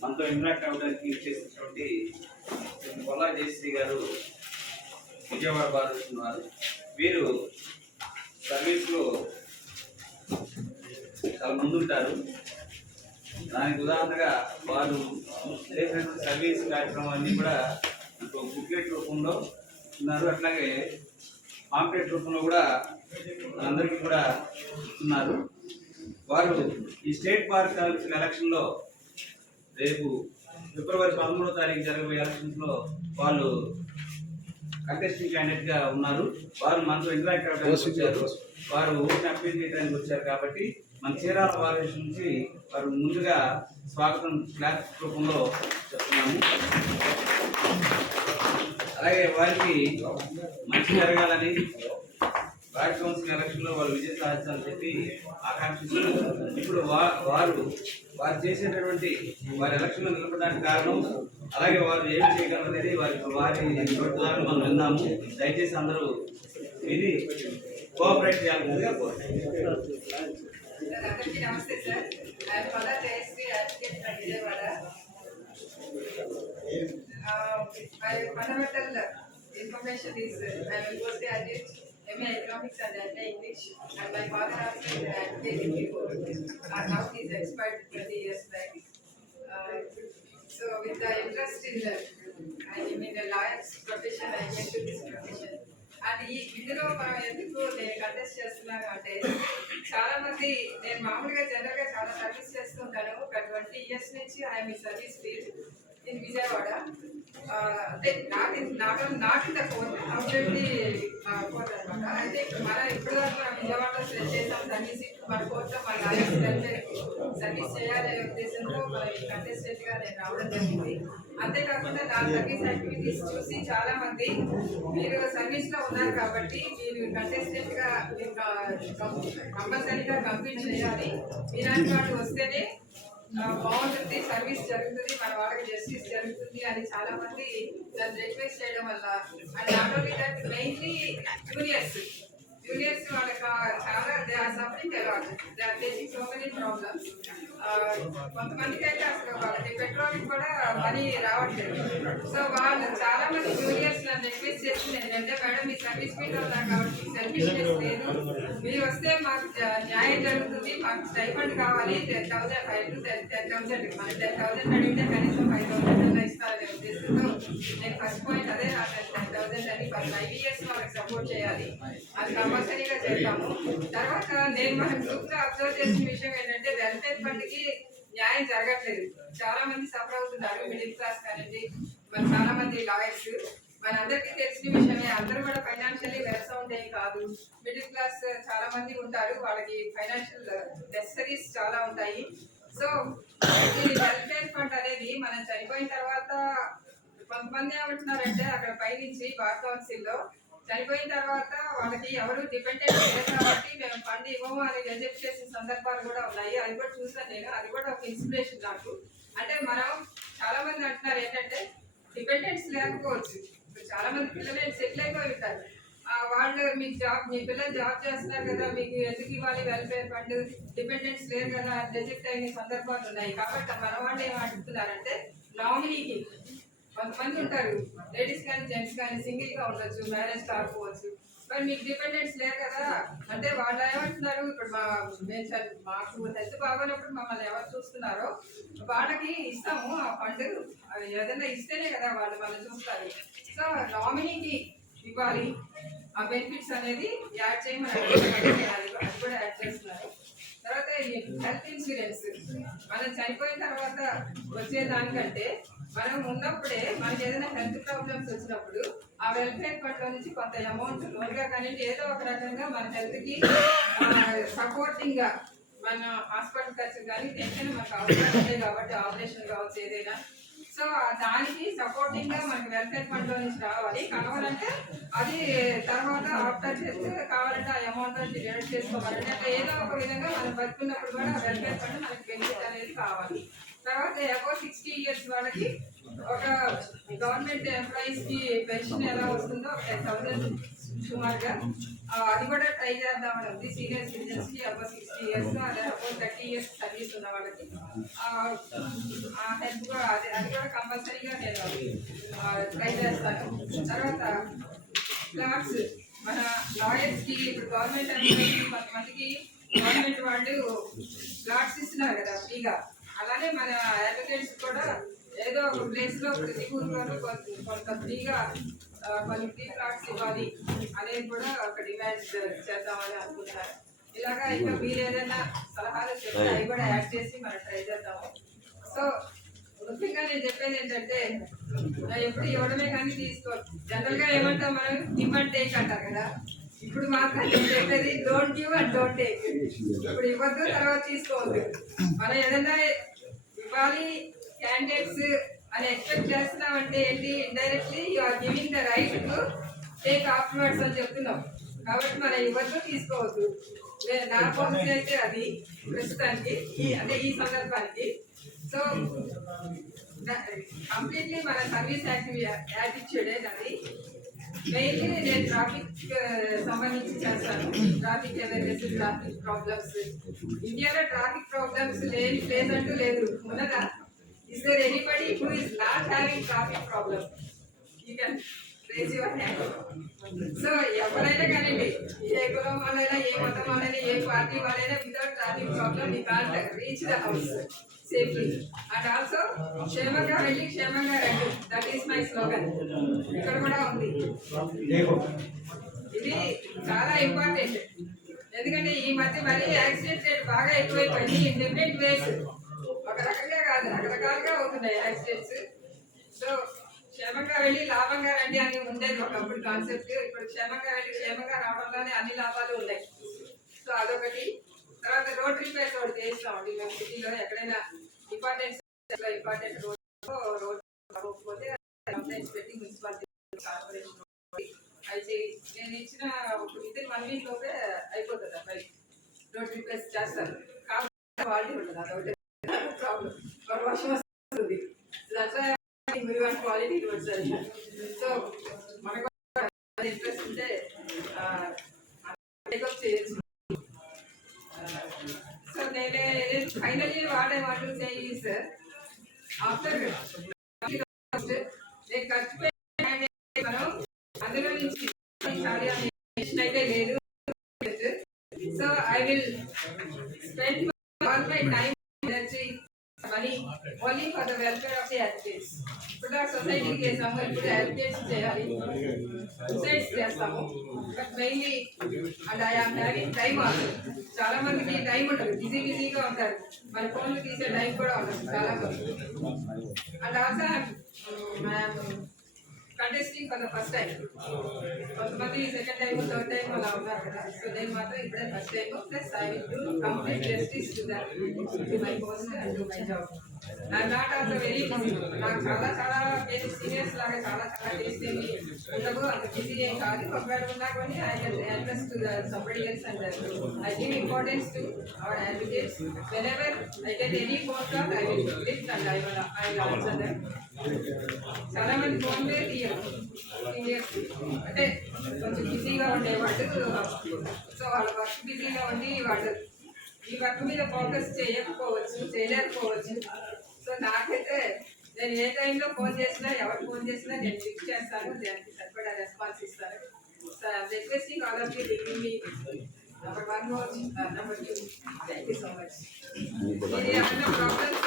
మనతో ఇంటరాక్ట్ అవ్వడానికి చేసినటువంటి కొల్లా జయశ్రీ గారు విజయవాడ భారతిస్తున్నారు. వీరు సర్వీస్లో చాలా ముందుంటారు. దానికి ఉదాహరణగా వారు చేసినటువంటి సర్వీస్ కార్యక్రమాన్ని కూడా బుక్లెట్ రూపంలో ఉన్నారు. అట్లాగే పాంప్లెట్ రూపంలో కూడా అందరికీ కూడా ఇస్తున్నారు. వారు ఈ స్టేట్ బార్ కౌన్సిల్ ఎలక్షన్లో రేపు ఫిబ్రవరి 13వ తారీఖు జరగబోయే ఎలక్షన్స్లో వాళ్ళు కంటెస్టింగ్ క్యాండిడేట్గా ఉన్నారు. వారు మనతో ఇంటరాక్ట్ అవ్వడానికి వచ్చారు. వారు ఓట్ని అప్పీల్ చేయడానికి వచ్చారు కాబట్టి మన చీరాల భారతదేశం నుంచి వారు ముందుగా స్వాగతం క్లాస్ రూపంలో చెప్తున్నాము. అలాగే వారికి మంచి జరగాలని బార్ కౌన్సిల్ ఎలక్షన్లో వాళ్ళు విజయం సాధించాలని చెప్పి ఆకాంక్షిస్తున్నారు. ఇప్పుడు వారు చేసేటటువంటి వారి ఎలక్షన్లో నిలబడడానికి కారణం, అలాగే వారు ఏం చేయగలరనేది వారి ద్వారా మనం విన్నాము. దయచేసి అందరూ విని కోఆపరేట్ చేయాలని కోరుతున్నాను. Namaste sir, I'm Kolla Jayashree, advocate from Vijayawada. My fundamental information is I am a postgraduate, MA Economics and MA English, and my father also is an advocate in Bihar. Now he is expired 20 years back. So with the interest in the lawyer's profession, I came to this profession. And ఇందులో మనం ఎందుకు నేను contest చేస్తున్నాను అంటే, చాలా మంది నేను మామూలుగా జనరల్గా చాలా సర్వీస్ చేస్తుంటాను. ఒక 20 years నుంచి ఐఎమ్ ఈ సర్వీస్ ఫీల్డ్ ఇన్ విజయవాడ. అంటే నాట్ ఇన్ ద ఫోన్ అవుట్లెట్లీ ఫోన్ అనమాట. అయితే మన ఇప్పుడు మనం విజయవాడలో చేసాం సర్వీస్. మన కోర్టులో మన లాయర్స్ సర్వీస్ చేయాలనే ఉద్దేశంతో మన కంటెస్టెంట్గా నేను రావడం జరిగింది. అంతేకాకుండా నా సర్వీస్ యాక్టివిటీస్ చూసి చాలా మంది మీరు సర్వీస్లో ఉన్నారు కాబట్టి మీరు కంటెస్టెంట్గా కంపల్సరీగా కంప్లీట్ చేయాలి, మీలాంటి వాళ్ళు వస్తేనే బాగుంటుంది, సర్వీస్ జరుగుతుంది, మన వాళ్ళకి జస్టిస్ జరుగుతుంది అని చాలా మంది దాన్ని రిక్వెస్ట్ చేయడం వల్ల, and not only that mainly juniors వాళ్ళకి చాలా they are suffering a lot, they are facing so many problems. కొంతమందికి అయితే అసలు వాళ్ళకి పెట్రోల్కి కూడా మనీ రావట్లేదు. సో వాళ్ళు చాలా మంది జూనియర్స్ నన్ను రిక్వెస్ట్ చేసింది ఏంటంటే, మేడం మీ సర్వీస్ ఫీల్డ్లో ఉన్నారు కాబట్టి సెల్ఫిష్నెస్ లేదు, మీరు వస్తే మాకు న్యాయం జరుగుతుంది, మాకు స్టైఫండ్ కావాలి 10,000 5 to 10,000, మన 10,000 అడిగితే కనీసం 5,000 ఇస్తారనే ఉద్దేశంతో నేను ఫస్ట్ పాయింట్ అదే రాశాను, 10,000 అని. 5 years వాళ్ళకి సపోర్ట్ చేయాలి, అది కంపల్సరీగా చేస్తాము. తర్వాత నేను మన గ్రూప్లో అబ్జర్వ్ చేసిన విషయం ఏంటంటే, వెల్ఫేర్ ఫండ్కి న్యాయం జరగట్లేదు. చాలా మంది సఫర్ అవుతున్నారు, మిడిల్ క్లాస్ కానివ్వండి, మరి చాలా మంది లాయర్స్. మనందరికీ తెలిసిన విషయమే, అందరూ కూడా ఫైనాన్షియల్లీ వెల్ సౌండ్ ఏం కాదు. మిడిల్ క్లాస్ చాలా మంది ఉంటారు, వాళ్ళకి ఫైనాన్షియల్ నెసరీస్ చాలా ఉంటాయి. సో ఈ వెల్ఫేర్ ఫండ్ అనేది మనం చనిపోయిన తర్వాత కొంతమంది ఏమంటున్నారంటే, అక్కడ పైనుంచి బార్ కౌన్సిల్లో చనిపోయిన తర్వాత వాళ్ళకి ఎవరు డిపెండెంట్ లేదు కాబట్టి మేము ఫండ్ ఇవ్వము అని రిజెక్ట్ చేసిన సందర్భాలు కూడా ఉన్నాయి. అది కూడా చూసాను నేను, అది కూడా ఒక ఇన్స్పిరేషన్ నాకు. అంటే మనం చాలా మంది అంటున్నారు ఏంటంటే, డిపెండెంట్స్ లేకపోవచ్చు, చాలా మంది పిల్లలు సెటిల్ అయిపోయి ఉంటారు, వాళ్ళు మీకు మీ పిల్లలు జాబ్ చేస్తున్నారు కదా, మీకు ఎందుకు ఇవ్వాలి వెల్ఫేర్ ఫండ్, డిపెండెంట్స్ లేరు కదా, రిజెక్ట్ అయిన సందర్భాలు ఉన్నాయి. కాబట్టి మన వాళ్ళు ఏమంటున్నారంటే, నామినీకి కొంతమంది ఉంటారు, లేడీస్ కానీ జెంట్స్ కానీ సింగిల్గా ఉండొచ్చు, మ్యారేజ్ కాకపోవచ్చు, మరి మీకు డిపెండెంట్స్ లేరు కదా అంటే వాళ్ళు ఏమంటున్నారు, ఇప్పుడు మాకు హెల్త్ బాగోనప్పుడు మమ్మల్ని ఎవరు చూస్తున్నారో వాళ్ళకి ఇస్తాము ఆ ఫండ్, ఏదైనా ఇస్తేనే కదా వాళ్ళు చూస్తారు. సో నామినీకి ఇవ్వాలి ఆ బెనిఫిట్స్ అనేది యాడ్ చేయమని అది కూడా యాడ్ చేస్తున్నారు. తర్వాత హెల్త్ ఇన్సూరెన్స్ మనం చనిపోయిన తర్వాత వచ్చేదానికంటే మనం ఉన్నప్పుడే మనకి ఏదైనా హెల్త్ ప్రాబ్లమ్స్ వచ్చినప్పుడు ఆ వెల్ఫేర్ ఫండ్లో నుంచి కొంత అమౌంట్ లోన్గా కానీ ఏదో ఒక రకంగా మన హెల్త్కి సపోర్టింగ్గా మన హాస్పిటల్ ఖర్చు కానీ దేనికైనా మనకు అవసరం ఉంటాయి కాబట్టి, ఆపరేషన్ కావచ్చు ఏదైనా, సో దానికి సపోర్టింగ్గా మనకి వెల్ఫేర్ ఫండ్లో నుంచి రావాలి. కావాలంటే అది తర్వాత ఆఫ్టర్ చేస్తే కావాలంటే ఆ అమౌంట్ నుంచి డిడక్ట్ చేసుకోవాలంటే అట్లా ఏదో ఒక విధంగా మనం బతుకున్నప్పుడు కూడా వెల్ఫేర్ ఫండ్ మనకి బెనిఫిట్ అనేది కావాలి. తర్వాత అబౌవ్ 60 years వాళ్ళకి ఒక గవర్నమెంట్ ఎంప్లాయీస్ కి పెన్షన్ ఎలా వస్తుందో 10,000 సుమారుగా అది కూడా ట్రై చేద్దామని ఉంది. సీనియర్ సిటిజన్స్ కి అబౌవ్ 60 years అదే అబౌవ్ 30 years సర్వీస్ ఉన్న వాళ్ళకి హెల్ప్ కూడా అది కూడా కంపల్సరీగా నేను ట్రై చేస్తాను. తర్వాత క్లార్క్స్ మన లాయర్స్ కి ఇప్పుడు గవర్నమెంట్ ఎంప్లాయీస్ కొంతమందికి గవర్నమెంట్ వాళ్ళు క్లార్క్స్ ఇస్తున్నారు కదా ఫ్రీగా. అలానే మన అడ్వకేట్స్ కూడా ఏదో ఒక ప్లేస్ లో ప్రతి ఊర్లోనూ కొంత ఫ్రీగా కొన్ని ఫ్రీ క్లార్క్స్ ఇవ్వాలి అనేది కూడా ఒక డిమాండ్ చేద్దామని అనుకుంటున్నారు. ఇలాగా ఇంకా మీరు ఏదైనా సలహాలు చెప్తే అవి కూడా యాడ్ చేసి మనం ట్రై చేద్దాము. సో ముఖ్యంగా నేను చెప్పేది ఏంటంటే ఎప్పుడు ఇవ్వడమే కానీ తీసుకో. జనరల్ గా ఏమంటాం మనం గివ్ అండ్ టేక్ అంటారు కదా. ఇప్పుడు మాత్రం నేను చెప్పేది don't give and don't take. ఇప్పుడు ఇవ్వద్దు తర్వాత తీసుకోవద్దు. మనం ఏదైనా ఇవ్వాలి క్యాండిడేట్స్ అని ఎక్స్పెక్ట్ చేస్తున్నామంటే ఏంటి, indirectly you are giving the right to take afterwards అని చెప్తున్నాం. కాబట్టి మనం ఇవ్వద్దు తీసుకోవద్దు. నా పాలసీ అయితే అది ప్రస్తుతానికి ఈ సందర్భానికి. సో కంప్లీట్లీ మన సర్వీస్ యాటిట్యూడే అది. మెయిన్లీ నేను ట్రాఫిక్ సంబంధించి చేస్తాను. Traffic awareness, traffic problems. ఇండియాలో ట్రాఫిక్ ప్రాబ్లమ్స్ లేని ప్లేస్ అంటూ లేదు. ఉన్నదా? Is there anybody who is not having traffic problem? You can raise your hand. So, ఎవరైనా కానివ్వండి, ఏ కులం వాళ్ళైనా, ఏ మతం వాళ్ళైనా, ఏ పార్టీ వాళ్ళైనా, without traffic problem, we can't reach the house safely. And also, క్షేమంగా వెళ్ళి క్షేమంగా రండి. That is my slogan. ఇక్కడ కూడా ఉంది. ఇది చాలా ఇంపార్టెంట్. ఎందుకంటే ఈ మధ్య మరీ యాక్సిడెంట్ రేట్ బాగా ఎక్కువైపోయింది. ఇన్ డిఫరెంట్ వేస్, ఒక రకంగా కాదు రకరకాలుగా అవుతున్నాయి యాక్సిడెంట్స్. సో క్షేమంగా వెళ్ళి లాభంగా రండి అని ఉండేది ఒకప్పుడు కాన్సెప్ట్. ఇప్పుడు క్షేమంగా వెళ్ళి క్షేమంగా రావడంలోనే అన్ని లాభాలు ఉన్నాయి. సో అదొకటి. తర్వాత రోడ్ రిపేర్స్ ఒకటి చేస్తామండి మేము సిటీలో. ఎక్కడైనా ఇంపార్టెంట్ రోడ్ అవ్వకపోతే కంప్లైంట్స్ పెట్టి మున్సిపాలిటీ కార్పొరేషన్ అయితే నేను ఇచ్చిన వితిన్ 1 week లోపే అయిపోతుంది. అబ్బాయి రోడ్ రిపేర్స్ చేస్తారు. కాబట్టి క్వాలిటీ ఉంటుంది. అదొకటి ప్రాబ్లం. వర్షం వస్తుంది, క్వాలిటీ వస్తుంది. సో మనకు ఇంట్రెస్ట్ ఉంటే టేకప్ చేయొచ్చు. సో నేను finally what I want to say is after నేను ఖర్చు మనం అందులో నుంచి అయితే లేదు. So I will spend all my time energy money only for the welfare of the advocates. ఇప్పుడు సొసైటీ చేస్తాము, ఇప్పుడు అడ్వకేట్స్ చేయాలి, సొసైటీస్ చేస్తాము. But mainly and I am having time also. చాలా మందికి టైం ఉండదు, బిజీగా ఉంటారు. మన ఫోన్లు తీసే టైం కూడా ఉండదు చాలా మంది. And also contesting for the first time. కొంతమంది సెకండ్ టైం, థర్డ్ టైం అలా ఉన్నారు కదా. సో నేను మాత్రం ఇప్పుడే first time. Plus I will do complete justice to my post and to my job. I'm not also very busy. నాకు చాలా cases seniors లాగా చాలా కేసెస్ ఏమి ఉండవు. అంత బిజీ ఏం కాదు. ఒకవేళ ఉన్నా కానీ I can address to somebody else and I give importance to our advocates. Whenever I get any phone call I will list and I will answer them. చాలా మంది ఫోన్ పే తీయరు సీనియర్స్, అంటే కొంచెం బిజీగా ఉండేవాళ్ళు. సో వాళ్ళ work బిజీగా ఉండి వాళ్ళు ఈ వర్క్ మీద ఫోకస్ చేయలేకపోవచ్చు. సో నాకైతే నేను ఏ టైంలో ఫోన్ చేసినా, ఎవరు ఫోన్ చేసినా నేను పిక్ చేస్తాను, దానికి సరిపడా రెస్పాన్స్ ఇస్తాను. So I'm requesting all of you to give me number 1 more, number 2. Thank you so much. Any other problems?